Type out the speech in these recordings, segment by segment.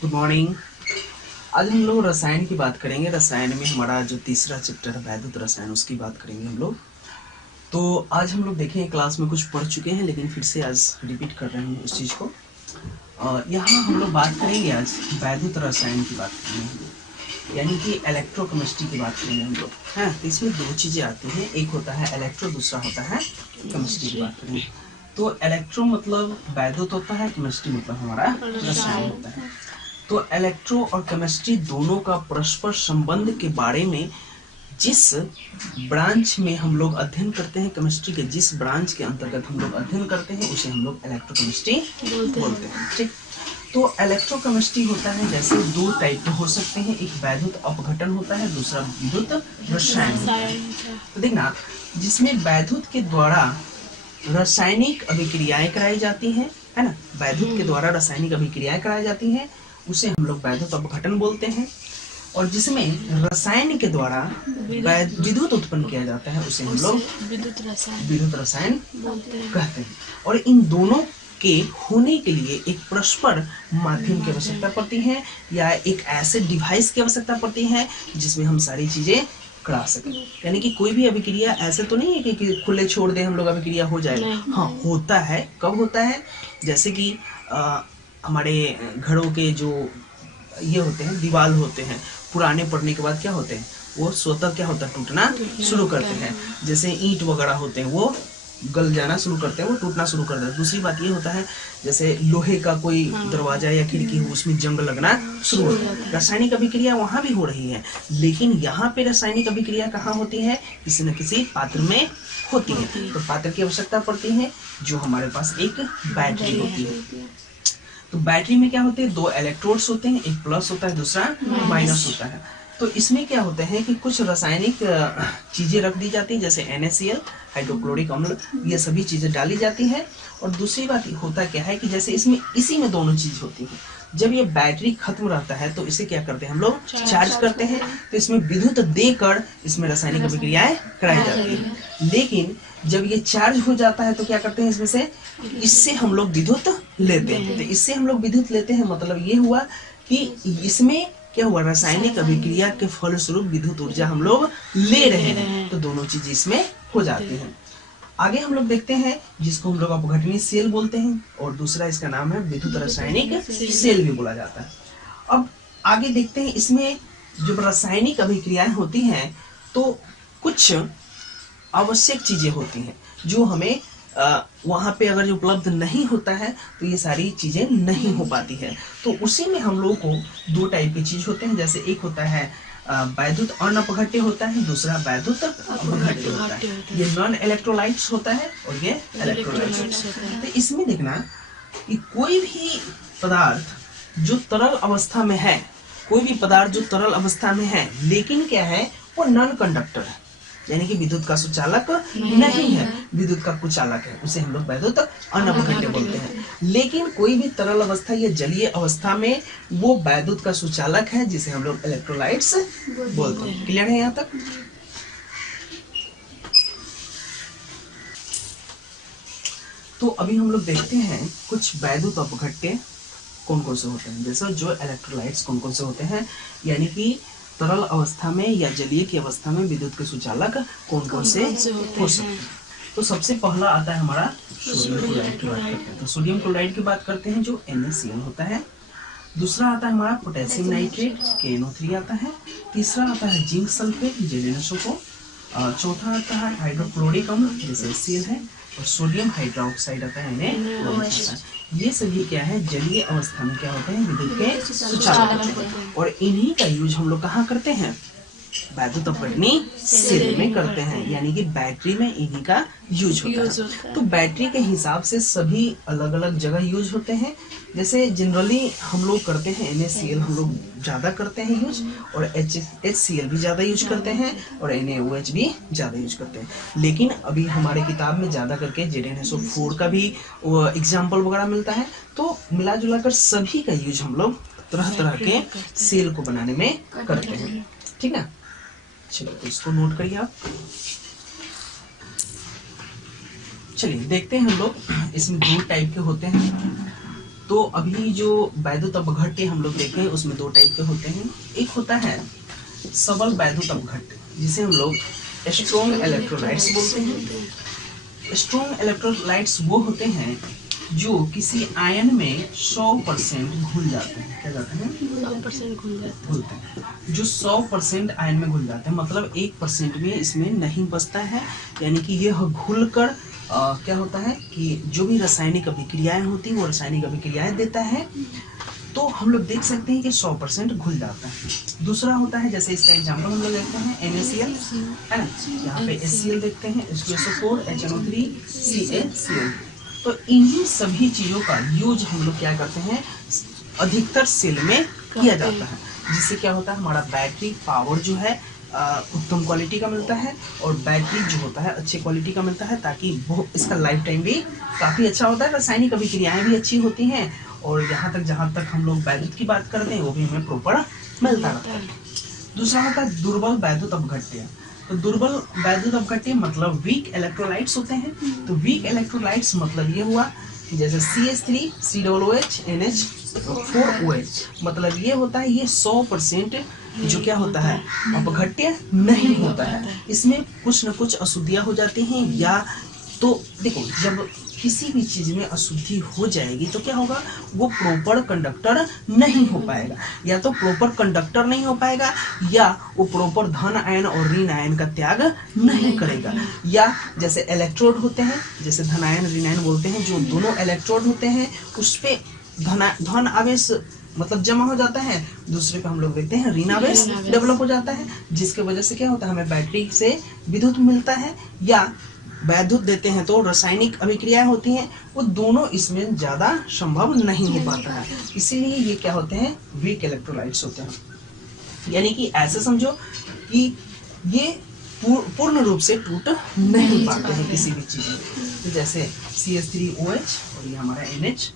Good morning. आज हम लोग रसायन की बात करेंगे। रसायन में हमारा जो तीसरा चैप्टर है वैद्युत रसायन, उसकी बात करेंगे हम लोग। तो आज हम लोग देखें क्लास में कुछ पढ़ चुके हैं, लेकिन फिर से आज रिपीट कर रहे हैं उस चीज़ को। यहाँ हम लोग बात करेंगे आज वैद्युत रसायन की बात करेंगे, यानी कि इलेक्ट्रोकेमिस्ट्री की बात करेंगे हम लोग। हैं, तो इसमें दो चीज़ें आती हैं, एक होता है इलेक्ट्रो, दूसरा होता है केमिस्ट्री की बात करेंगे। तो इलेक्ट्रो मतलब वैद्युत होता है, केमिस्ट्री मतलब हमारा रसायन होता है। तो इलेक्ट्रो और केमिस्ट्री दोनों का परस्पर संबंध के बारे में जिस ब्रांच में हम लोग अध्ययन करते हैं, केमिस्ट्री के जिस ब्रांच के अंतर्गत हम लोग अध्ययन करते हैं, उसे हम लोग इलेक्ट्रोकेमिस्ट्री बोलते हैं। ठीक, तो इलेक्ट्रोकेमिस्ट्री होता है, जैसे दो टाइप के हो सकते हैं, एक वैद्युत अपघटन होता है, दूसरा विद्युत रसायन होता है। तो देखना, जिसमें वैद्युत के द्वारा रासायनिक अभिक्रियाएं कराई जाती हैं, है ना, वैद्युत के द्वारा रासायनिक अभिक्रियाएं कराई जाती हैं, उसे हम लोग वैद्युत अपघटन बोलते हैं। और जिसमें रसायन के द्वारा विद्युत उत्पन्न किया जाता है, उसे हम लोग विद्युत रसायन कहते हैं। और इन दोनों के होने के लिए एक परस्पर माध्यम की आवश्यकता पड़ती है, या एक ऐसे डिवाइस की आवश्यकता पड़ती है जिसमें हम सारी चीजें करा सकें। यानी कि कोई भी अभिक्रिया ऐसे तो नहीं है कि खुले छोड़ दे हम लोग अभिक्रिया हो जाएगा। हाँ, होता है। कब होता है? जैसे कि हमारे घरों के जो ये होते हैं, दीवार होते हैं, पुराने पड़ने के बाद क्या होते हैं, वो स्वतः क्या होता है, टूटना शुरू करते हैं। जैसे ईंट वगैरह होते हैं, वो गल जाना शुरू करते हैं, वो टूटना शुरू कर देते हैं। दूसरी बात ये होता है, जैसे लोहे का कोई दरवाजा या खिड़की हो, उसमें जंग लगना शुरू होता है। रासायनिक अभिक्रिया वहां भी हो रही है, लेकिन यहाँ पे रासायनिक अभिक्रिया कहाँ होती है? किसी न किसी पात्र में होती है। तो पात्र की आवश्यकता पड़ती है, जो हमारे पास एक बैटरी होती है। तो बैटरी में क्या होते हैं, दो इलेक्ट्रोड्स होते हैं, एक प्लस होता है, दूसरा माइनस होता है। तो इसमें क्या होता है कि कुछ रासायनिक चीजें रख दी जाती हैं, जैसे NaCl, हाइड्रोक्लोरिक अम्ल, ये सभी चीजें डाली जाती है। और दूसरी बात होता क्या है कि जैसे इसमें इसी में दोनों चीज होती है। जब ये बैटरी खत्म रहता है तो इसे क्या करते हैं हम लोग, चार्ज करते हैं। तो इसमें विद्युत देकर इसमें रासायनिक अभिक्रियाएं कराई जाती है। लेकिन जब ये चार्ज हो जाता है तो क्या करते हैं, इसमें से इससे हम लोग विद्युत लेते हैं। तो इससे हम लोग विद्युत लेते हैं, मतलब ये हुआ कि इसमें क्या हुआ, रासायनिक अभिक्रिया के फलस्वरूप विद्युत ऊर्जा हम लोग ले रहे हैं। तो दोनों चीज इसमें हो जाती हैं। आगे हम लोग देखते हैं, जिसको हम लोग अपघटनीय सेल बोलते हैं, और दूसरा इसका नाम है विद्युत रासायनिक सेल भी बोला जाता है। अब आगे देखते हैं, इसमें जब रासायनिक अभिक्रियाएं होती हैं तो कुछ आवश्यक चीजें होती हैं जो हमें वहाँ पे अगर जो उपलब्ध नहीं होता है तो ये सारी चीजें नहीं हो पाती है। तो उसी में हम लोग को दो टाइप की चीज होते हैं, जैसे एक होता है वैद्युत अनअपघट्य होता है, दूसरा वैद्युत अपघट्य होता है। ये नॉन इलेक्ट्रोलाइट्स होता है और ये इलेक्ट्रोलाइट्स होता है। तो इसमें देखना कि कोई भी पदार्थ जो तरल अवस्था में है, कोई भी पदार्थ जो तरल अवस्था में है लेकिन क्या है, वो नॉन कंडक्टर है, यानी कि विद्युत का सुचालक नहीं है, विद्युत का कुचालक है, उसे हम लोग वैद्युत अनअपघट्य बोलते हैं। लेकिन कोई भी तरल अवस्था या जलीय अवस्था में वो वैद्युत का सुचालक है, जिसे हम लोग इलेक्ट्रोलाइट्स बोलते हैं। क्लियर है यहाँ तक? तो अभी हम लोग देखते हैं कुछ वैद्युत अपघट्य कौन कौन से होते हैं, जैसे जो इलेक्ट्रोलाइट्स कौन कौन से होते हैं, यानी कि तरल अवस्था में या जलीय की अवस्था में विद्युत के सुचालक कौन कौन से हो सकते हैं। तो सबसे पहला आता है हमारा सोडियम क्लोराइड की बात करते हैं। तो सोडियम क्लोराइड की बात करते हैं, जो NaCl होता है। दूसरा आता है हमारा पोटेशियम नाइट्रेट, KNO3 आता है। तीसरा आता है जिंक सल्फेट, ZnSO4। चौथा आता है हाइड्रोक्लोरिक अम्ल, जैसे HCl है। और सोडियम हाइड्रोक्साइड आता है, ये सभी क्या है, जलीय अवस्था में क्या होते हैं, विद्युत के सुचालक होते हैं। और इन्हीं का यूज हम लोग कहाँ करते हैं, वैद्युत अपघटनीय सेल में करते हैं, यानी कि बैटरी में इन्हीं का यूज होता है। तो बैटरी के हिसाब से सभी अलग अलग जगह यूज होते हैं। जैसे जनरली हम लोग करते हैं NaCl हम लोग ज्यादा करते हैं यूज, और HCl भी ज्यादा यूज करते हैं, और NaOH भी ज्यादा यूज करते हैं। लेकिन अभी हमारे किताब में ज्यादा करके ZnSO4 का भी एग्जाम्पल वगैरह मिलता है। तो मिला जुला कर सभी का यूज हम लोग तरह तरह के सेल को बनाने में करते हैं। ठीक है, चलिए तो इसको नोट करिए आप। चलिए देखते हैं हम लोग, इसमें दो टाइप के होते हैं। तो अभी जो वैद्युत अपघट्य हम लोग देखें उसमें दो टाइप के होते हैं। एक होता है सबल वैद्युत अपघट्य जिसे हम लोग स्ट्रॉन्ग इलेक्ट्रोलाइट्स बोलते हैं। स्ट्रॉन्ग इलेक्ट्रोलाइट्स वो होते हैं जो किसी आयन में 100% घुल जाते हैं। क्या जाते हैं? 100% घुलते हैं। जो 100% आयन में घुल जाते हैं, मतलब 1% में इसमें नहीं बचता है। यानी कि यह घुलकर क्या होता है कि जो भी रासायनिक अभिक्रियाएं होती हैं वो रासायनिक अभिक्रियाएं देता है। तो हम लोग देख सकते हैं कि 100% घुल जाता है। दूसरा होता है, जैसे इसका एग्जांपल हम लोग देखते हैं NaCl, है ना। यहाँ पे HCl देखते हैं, H2SO4, HNO3, CaCl। तो इन्हीं सभी चीजों का यूज हम लोग क्या करते हैं, अधिकतर सेल में किया जाता है, जिससे क्या होता है हमारा बैटरी पावर जो है उत्तम क्वालिटी का मिलता है और बैटरी जो होता है अच्छी क्वालिटी का मिलता है, ताकि वो इसका लाइफ टाइम भी काफ़ी अच्छा होता है। रासायनिक अभिक्रियाएं भी अच्छी होती हैं और यहाँ तक जहाँ तक हम लोग वैद्युत की बात करते हैं वो भी हमें प्रॉपर मिलता रहता है। दूसरा होता है दुर्बल वैद्युत अपघट्य। तो दुर्बल वैद्युत अपघट्य मतलब वीक इलेक्ट्रोलाइट्स होते हैं। तो वीक इलेक्ट्रोलाइट्स मतलब ये हुआ कि जैसे CH3 COOH NH4OH, मतलब ये होता है ये 100% जो क्या होता है अपघट्य नहीं होता है। इसमें कुछ न कुछ अशुद्धियां हो जाती हैं, या तो देखो जब किसी भी चीज में अशुद्धि हो जाएगी तो क्या होगा, वो प्रॉपर कंडक्टर नहीं हो पाएगा। या तो प्रॉपर कंडक्टर नहीं हो पाएगा, या वो प्रॉपर धन आयन और ऋण आयन का त्याग नहीं करेगा। या जैसे इलेक्ट्रोड होते हैं, जैसे धन आयन ऋण आयन बोलते हैं, जो दोनों इलेक्ट्रोड होते हैं उस पे धन आवेश मतलब जमा हो जाता है, दूसरे पे हम लोग देखते हैं ऋण आवेश डेवलप हो जाता है, जिसके वजह से क्या होता है हमें बैटरी से विद्युत मिलता है। या वैद्युत देते हैं तो रासायनिक अभिक्रियाएं होती हैं, वो दोनों इसमें ज्यादा संभव नहीं हो पाता है। इसीलिए ये क्या होते हैं, वीक इलेक्ट्रोलाइट्स होते हैं। यानी कि ऐसे समझो कि ये पूर्ण रूप से टूट नहीं पाते हैं किसी भी चीज में। तो जैसे CH3OH और ये हमारा NH4OH,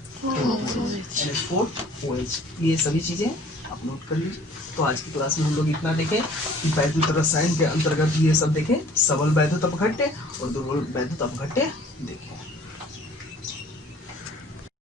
ये सभी चीजें आप नोट कर लीजिए। तो आज की क्लास में हम लोग इतना देखें कि वैद्युत रसायन के अंतर्गत ये सब देखें, सबल वैद्युत अपघट्य और दुर्बल वैद्युत अपघट्य देखें।